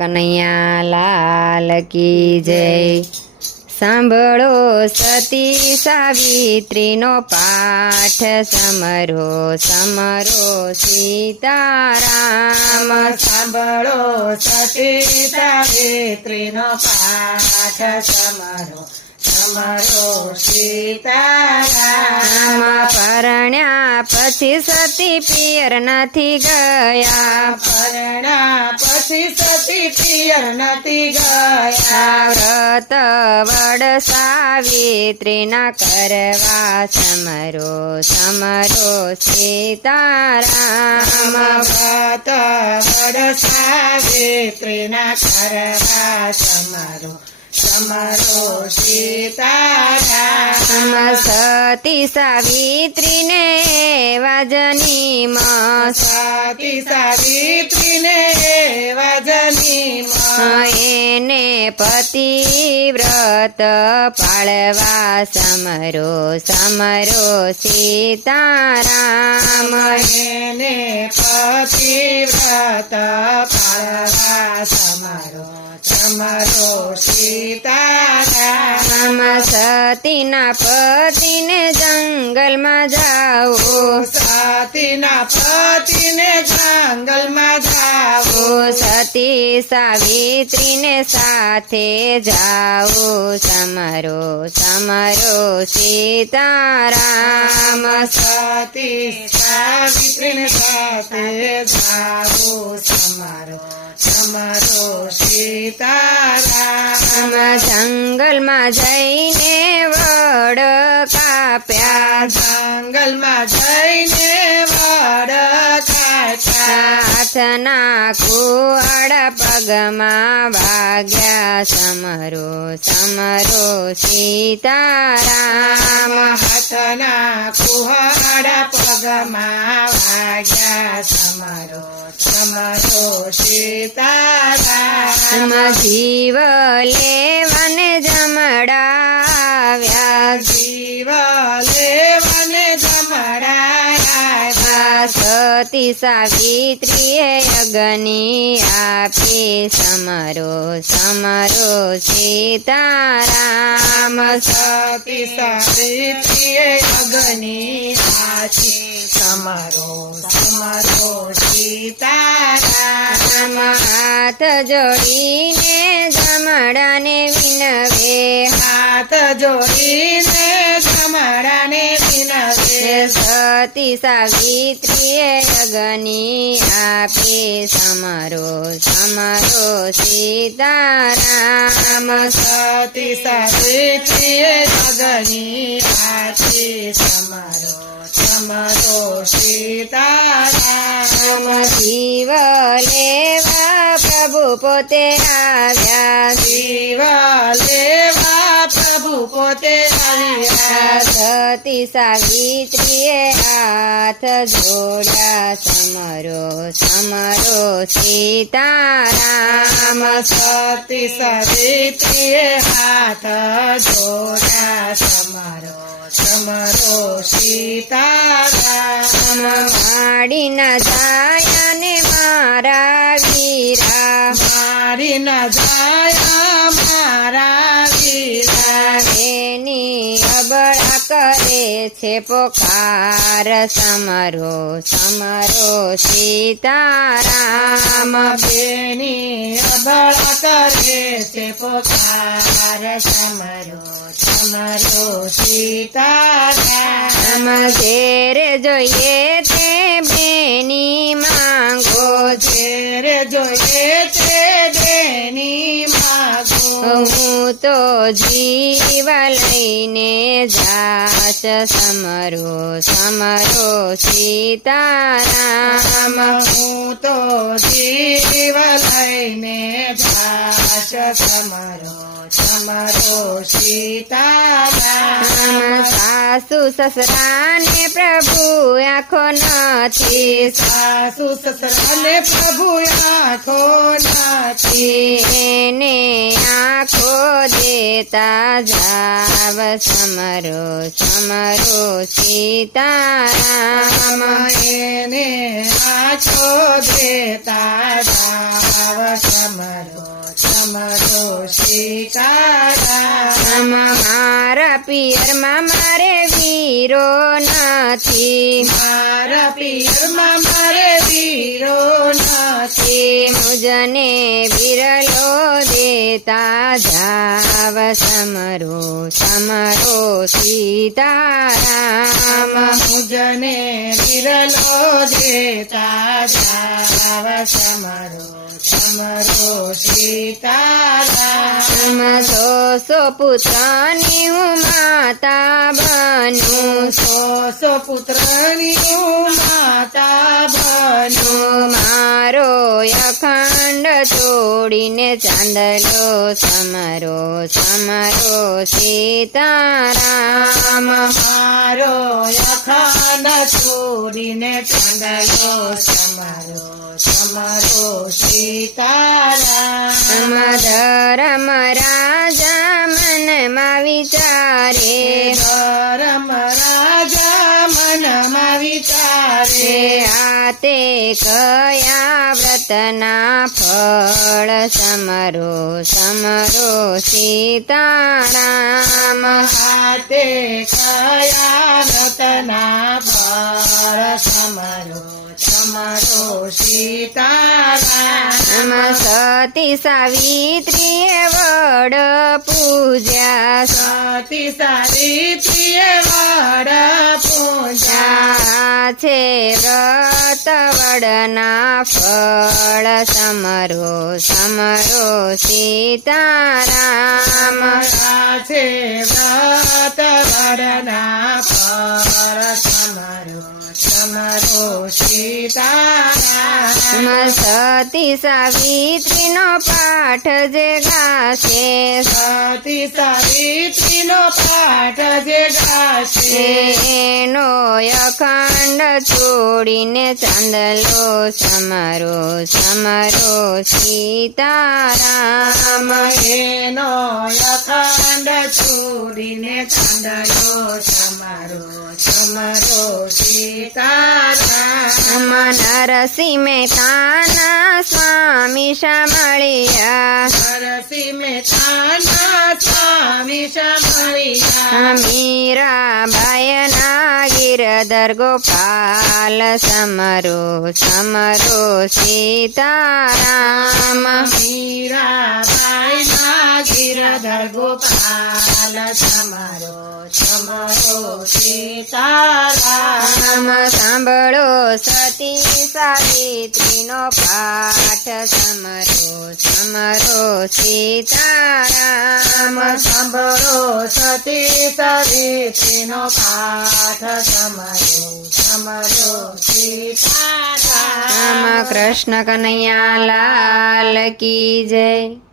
કનૈયા લાલ કી જય। સાંભળો સતી સાવિત્રીનો પાઠ, સમરો સમરો સીતારામ। સાંભળો સતી સાવિત્રીનો પાઠ, સમરો સમરો સીતારામ। પરણ્યા પછી સતી પિયર નથી ગયા, પરણ્યા પછી સતી પિયર નથી ગયા। વ્રત વડ સાવિત્રીના કરવા, સમરો સમરો સીતારામ। વ્રત વડ સાવિત્રીના કરવા, સમરો સમરો સીતારામ। સતી સાવિત્રીને વાજનીમાં, સતી સાવિત્રીને વાજનીમાં, એને પતિવ્રત પાળવા, સમરો સમરો સીતારામ। એને પતિવ્રત પાળવા, સમરો સમરો સીતારામ। સતીના પતિને જંગલમાં જાઓ, સતીના પતિને જંગલમાં જાઓ, સતી સાવિત્રીને સાથે જાઓ, સમરો સમરો સીતારામ। સતી સાવિત્રીને સાથે જાઓ, સમરો સમરો સીતારામ। જંગલમાં જઈને વડ કાપ્યા, જંગલમાં જઈને વડ કાપ્યા, હાથના કુવાડા પગમાં વાગ્યા, સમરો સમરો સીતારામ। હાથના કુહાડા પગમાં વાગ્યા, સમરો સમરો સીતારામ। જીવ લેવાને જમડાવ્યા, જીવ લેવાને જમડાવ્યા, સતી સાવિત્રીએ અગ્નિ આપી, સમરો સમરો સીતારામ। સતી સાવિત્રીએ અગ્નિ આપી, સમરો સમરો સીતારામ। હાથ જોડીને જમડાને વિનવે, હાથ જોડીને જમડાને વિનવે, સતી સાવિત્રીએ અગ્નિ આપી, સમરો સમરો સીતારામ। સતી સાવિત્રીએ અગ્નિ આપી, સમરો સમરો સીતારામ। જીવ લેવા પ્રભુ પોતે આવ્યા, જીવ લેવા પ્રભુ પોતે આવ્યા, સતી સાવિત્રીએ હાથ જોડ્યા, સમરો સમરો સીતારામ। સતી સાવિત્રીએ હાથ જોડ્યા, સમરો સમરો સીતારામ। માડી ન જાય ને મારા વીરા, મારી ન જાય મારા વીરા, એની અબળા કરે છે પોકાર, સમરો સમરો સીતારામ। બેની અબળા કરે છે પોકાર, સમરો સમરો સીતારામ। ઘેરે જોઈએ તે બેની માંગો, ઘેરે જોઈએ તે બેની માગો, હું તો જીવ લઈને જાશ, સમરો સમરો સીતારામ। હું તો જીવ લઈને જાશ, સમરો સમરો સીતારામ। સાસુ સસરાને પ્રભુ આંખો નથી, સાસુ સસરાને પ્રભુ આંખો નથી, એને આંખો દેતા જાવ, સમરો સમરો સીતારામ। એને આંખો દેતા જાવ સમરો સીતારામ મારા પિયરમાં મારે વીરો નથી મારા પિયરમાં મારે વીરો નથી મુજને વિરલો દેતા જાવ સમરો સીતારામ મુજને વિરલો દેતા જાવ સમરો સીતારામ સો પુત્રની હું માતા બનું સો પુત્રની હું માતા બનું મારો અખંડ છોડીને ચાંદલો સમરો સીતારામ મારો અખંડ છોડીને ચાંદલો સમરો સીતારામ ધર્મ રાજા મનમાં વિચારે ધર્મ રાજા મનમાં વિચારે આતે કયા વ્રતના ફળ સમરો સીતારામ હાથે કયા વ્રતના ફળ સમરો સીતારામ સતી સાવિત્રીએ વડ પૂજ્યા સતી સાવિત્રીએ વડ પૂજા છે વ્રત વડના ફળ સમરો સીતારામ છે વ્રત વડના ફળ સમરો સીતારામ સતી સાવિત્રીનો પાઠ જે ગાશે સતી સાવિત્રીનો પાઠ જે ગાશે એનો અખંડ છોડીને ચાંદલો સમરો સીતારામ એનો અખંડ છોડીને ચાંદલો સમરો સીતારામ નરસિંહ મહેતાના સ્વામી સાંભળ્યા નરસિંહ મહેતાના સ્વામી સાંભળ્યા મીરાબાઈના ગિરધર ગોપાલ સમરો સીતારામ મીરાબાઈના ગિરધર ગોપાલ સમરો સીતારામ સાંભળો સતી સાવિત્રીનો પાઠ સમરો સીતારામ સાંભળો સતી સાવિત્રીનો પાઠ સમરો સીતારામ કૃષ્ણ કનૈયા લાલ કી જય.